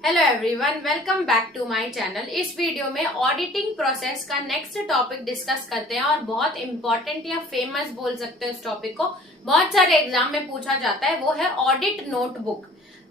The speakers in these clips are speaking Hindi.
Hello everyone, welcome back to my channel. इस वीडियो में ऑडिटिंग प्रोसेस का नेक्स्ट टॉपिक डिस्कस करते हैं और बहुत इंपॉर्टेंट या फेमस बोल सकते हैं इस टॉपिक को। बहुत सारे एग्जाम में पूछा जाता है, वो है ऑडिट नोटबुक।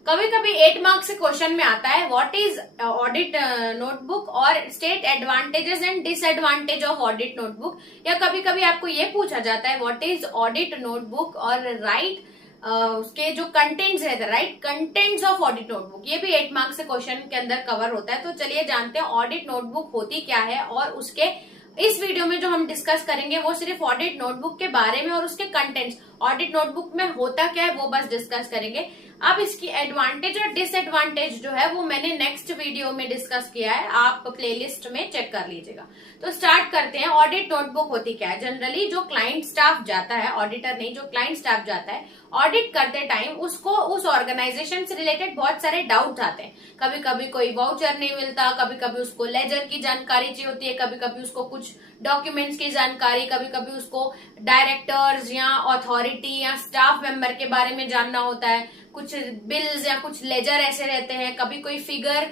कभी कभी 8 मार्क्स से क्वेश्चन में आता है व्हाट इज ऑडिट नोटबुक और state advantages and disadvantage of audit notebook. या कभी कभी आपको ये पूछा जाता है व्हाट इज ऑडिट नोटबुक और राइट उसके जो कंटेंट्स रहते हैं, right contents of audit notebook. ये भी 8 मार्क्स से क्वेश्चन के अंदर कवर होता है। तो चलिए जानते हैं ऑडिट नोटबुक होती क्या है और उसके इस वीडियो में जो हम डिस्कस करेंगे वो सिर्फ ऑडिट नोटबुक के बारे में और उसके कंटेंट्स, ऑडिट नोटबुक में होता क्या है वो बस डिस्कस करेंगे। अब इसकी एडवांटेज और डिसएडवांटेज जो है वो मैंने नेक्स्ट वीडियो में डिस्कस किया है, आप प्लेलिस्ट में चेक कर लीजिएगा। तो स्टार्ट करते हैं। ऑडिट नोटबुक होती क्या है। जनरली जो क्लाइंट स्टाफ जाता है, ऑडिटर नहीं, जो क्लाइंट स्टाफ जाता है ऑडिट करते टाइम उसको उस ऑर्गेनाइजेशन से रिलेटेड बहुत सारे डाउट आते हैं। कभी कभी कोई वाउचर नहीं मिलता, कभी कभी उसको लेजर की जानकारी चाहिए होती है, कभी कभी उसको कुछ डॉक्यूमेंट्स की जानकारी, कभी कभी उसको डायरेक्टर्स या अथॉरिटी या स्टाफ मेंबर के बारे में जानना होता है, कुछ बिल्स या कुछ लेजर ऐसे रहते हैं, कभी कोई फिगर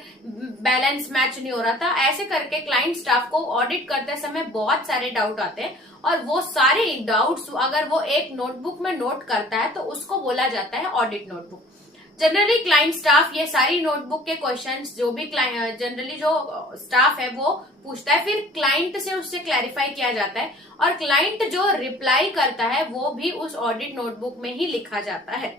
बैलेंस मैच नहीं हो रहा था। ऐसे करके क्लाइंट स्टाफ को ऑडिट करते समय बहुत सारे डाउट आते हैं और वो सारे डाउट्स अगर वो एक नोटबुक में नोट करता है तो उसको बोला जाता है audit notebook. Generally client staff ये सारी नोटबुक के क्वेश्चंस जो भी जनरली जो स्टाफ है वो पूछता है, फिर क्लाइंट से उससे क्लैरिफाई किया जाता है और क्लाइंट जो रिप्लाई करता है वो भी उस ऑडिट नोटबुक में ही लिखा जाता है।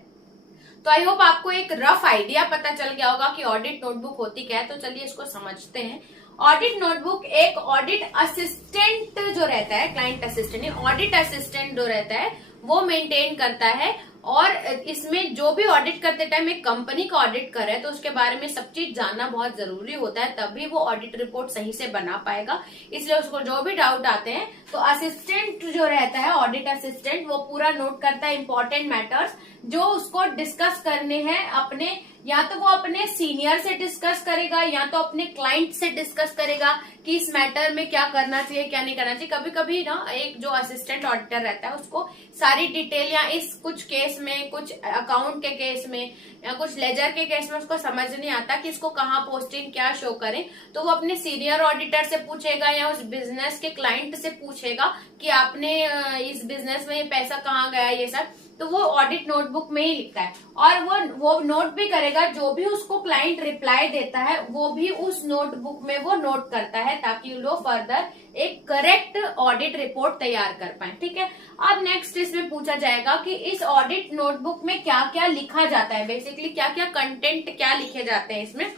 तो आई होप आपको एक रफ आइडिया पता चल गया होगा कि ऑडिट नोटबुक होती क्या है। तो चलिए इसको समझते हैं। ऑडिट नोटबुक एक ऑडिट असिस्टेंट जो रहता है, क्लाइंट असिस्टेंट, ऑडिट असिस्टेंट जो रहता है वो मेंटेन करता है। और इसमें जो भी ऑडिट करते टाइम एक कंपनी का ऑडिट करे तो उसके बारे में सब चीज जानना बहुत जरूरी होता है, तभी वो ऑडिट रिपोर्ट सही से बना पाएगा। इसलिए उसको जो भी डाउट आते हैं तो असिस्टेंट जो रहता है, ऑडिट असिस्टेंट, वो पूरा नोट करता है इंपॉर्टेंट मैटर्स जो उसको डिस्कस करने हैं अपने, या तो वो अपने सीनियर से डिस्कस करेगा या तो अपने क्लाइंट से डिस्कस करेगा कि इस मैटर में क्या करना चाहिए क्या नहीं करना चाहिए। कभी कभी ना एक जो असिस्टेंट ऑडिटर रहता है उसको सारी डिटेल या इस कुछ केस में, कुछ अकाउंट के केस में या कुछ लेजर के केस में उसको समझ नहीं आता कि इसको कहाँ पोस्टिंग क्या शो करें, तो वो अपने सीनियर ऑडिटर से पूछेगा या उस बिजनेस के क्लाइंट से पूछेगा कि आपने इस बिजनेस में ये पैसा कहाँ गया, ये सब तो वो ऑडिट नोटबुक में ही लिखा है। और वो नोट भी करेगा, जो भी उसको क्लाइंट रिप्लाई देता है वो भी उस नोटबुक में वो नोट करता है ताकि लोग फर्दर एक करेक्ट ऑडिट रिपोर्ट तैयार कर पाए। ठीक है। अब नेक्स्ट इसमें पूछा जाएगा कि इस ऑडिट नोटबुक में क्या क्या लिखा जाता है, बेसिकली क्या क्या कंटेंट क्या लिखे जाते हैं इसमें।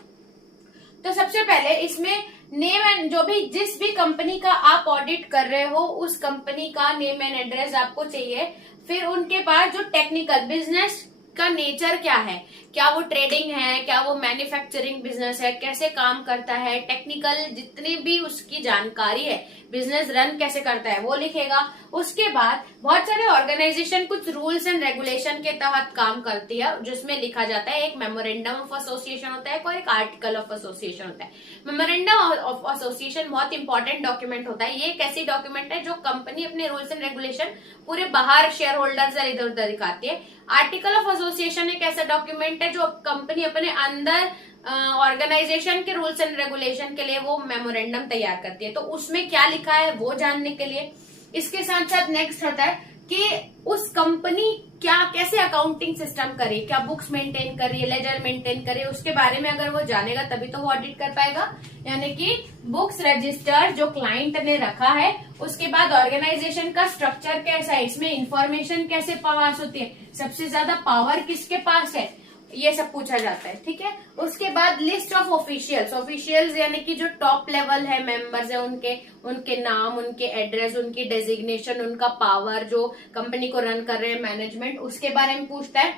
तो सबसे पहले इसमें नेम एंड, जो भी जिस भी कंपनी का आप ऑडिट कर रहे हो उस कंपनी का नेम एंड एड्रेस आपको चाहिए। फिर उनके बाद जो टेक्निकल बिजनेस का नेचर क्या है, क्या वो ट्रेडिंग है, क्या वो मैन्युफैक्चरिंग बिजनेस है, कैसे काम करता है, टेक्निकल जितनी भी उसकी जानकारी है, बिजनेस रन कैसे करता है वो लिखेगा। उसके बाद बहुत सारे ऑर्गेनाइजेशन कुछ रूल्स एंड रेगुलेशन के तहत काम करती है जिसमें लिखा जाता है, एक मेमोरेंडम ऑफ एसोसिएशन होता है और एक आर्टिकल ऑफ एसोसिएशन होता है। मेमोरेंडम ऑफ एसोसिएशन बहुत इंपॉर्टेंट डॉक्यूमेंट होता है। ये एक ऐसी डॉक्यूमेंट है जो कंपनी अपने रूल्स एंड रेगुलेशन पूरे बाहर शेयर होल्डर से इधर उधर दिखाती है। आर्टिकल ऑफ एसोसिएशन एक ऐसा डॉक्यूमेंट है जो कंपनी अपने अंदर ऑर्गेनाइजेशन के रूल्स एंड रेगुलेशन के लिए वो मेमोरेंडम तैयार करती है। तो उसमें क्या लिखा है वो जानने के लिए इसके साथ साथ नेक्स्ट होता है कि उस कंपनी क्या कैसे अकाउंटिंग सिस्टम करे, क्या बुक्स मेंटेन कर रही है, लेजर मेंटेन करे, उसके बारे में अगर वो जानेगा तभी तो वो ऑडिट कर पाएगा। यानी कि बुक्स रजिस्टर जो क्लाइंट ने रखा है, उसके बाद ऑर्गेनाइजेशन का स्ट्रक्चर कैसा है, इसमें इंफॉर्मेशन कैसे पास होती है, सबसे ज्यादा पावर किसके पास है, ये सब पूछा जाता है। ठीक है। उसके बाद लिस्ट ऑफ ऑफिशियल्स, ऑफिशियल्स यानी कि जो टॉप लेवल है मेंबर्स है उनके नाम, उनके एड्रेस, उनकी डेजिग्नेशन, उनका पावर, जो कंपनी को रन कर रहे हैं मैनेजमेंट, उसके बारे में पूछता है।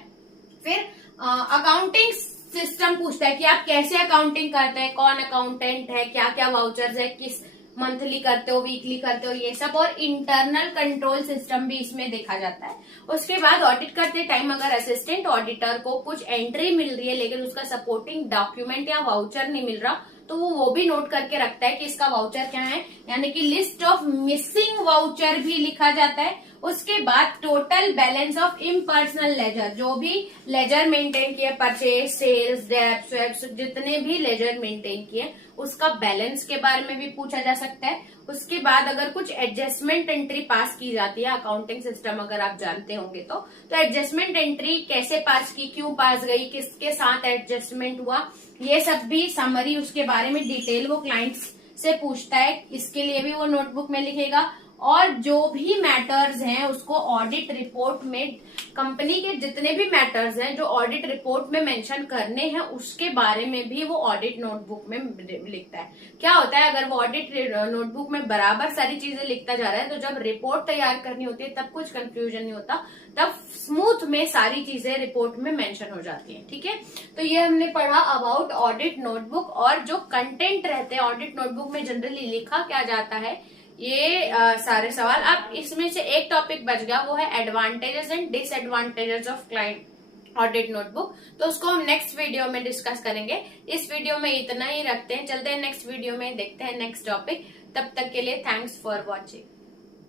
फिर अकाउंटिंग सिस्टम पूछता है कि आप कैसे अकाउंटिंग करते हैं, कौन अकाउंटेंट है, क्या क्या वाउचर्स है, किस मंथली करते हो, वीकली करते हो, ये सब। और इंटरनल कंट्रोल सिस्टम भी इसमें देखा जाता है। उसके बाद ऑडिट करते टाइम अगर असिस्टेंट ऑडिटर को कुछ एंट्री मिल रही है लेकिन उसका सपोर्टिंग डॉक्यूमेंट या वाउचर नहीं मिल रहा तो वो भी नोट करके रखता है कि इसका वाउचर क्या है, यानी कि लिस्ट ऑफ मिसिंग वाउचर भी लिखा जाता है। उसके बाद total balance of impersonal ledger, जो भी लेजर मेंटेन किए, परचेज, सेल्स, डेब्ट, स्वैप्स, जितने भी लेजर मेंटेन किए उसका बैलेंस के बारे में भी पूछा जा सकता है। उसके बाद अगर कुछ एडजस्टमेंट एंट्री पास की जाती है, अकाउंटिंग सिस्टम अगर आप जानते होंगे तो एडजस्टमेंट एंट्री कैसे पास की, क्यों पास गई, किसके साथ एडजस्टमेंट हुआ, ये सब भी समरी उसके बारे में डिटेल वो क्लाइंट्स से पूछता है, इसके लिए भी वो नोटबुक में लिखेगा। और जो भी मैटर्स हैं उसको ऑडिट रिपोर्ट में, कंपनी के जितने भी मैटर्स हैं जो ऑडिट रिपोर्ट में मेंशन करने हैं उसके बारे में भी वो ऑडिट नोटबुक में लिखता है। क्या होता है, अगर वो ऑडिट नोटबुक में बराबर सारी चीजें लिखता जा रहा है तो जब रिपोर्ट तैयार करनी होती है तब कुछ कंफ्यूजन नहीं होता, तब स्मूथ में सारी चीजें रिपोर्ट में मेंशन हो जाती है। ठीक है, तो ये हमने पढ़ा अबाउट ऑडिट नोटबुक। और जो कंटेंट रहते हैं ऑडिट नोटबुक में जनरली लिखा क्या जाता है, ये सारे सवाल। अब इसमें से एक टॉपिक बच गया, वो है advantages and disadvantages of client audit notebook, तो उसको हम नेक्स्ट वीडियो में डिस्कस करेंगे। इस वीडियो में इतना ही रखते हैं, चलते हैं नेक्स्ट वीडियो में, देखते हैं नेक्स्ट टॉपिक। तब तक के लिए थैंक्स फॉर वॉचिंग।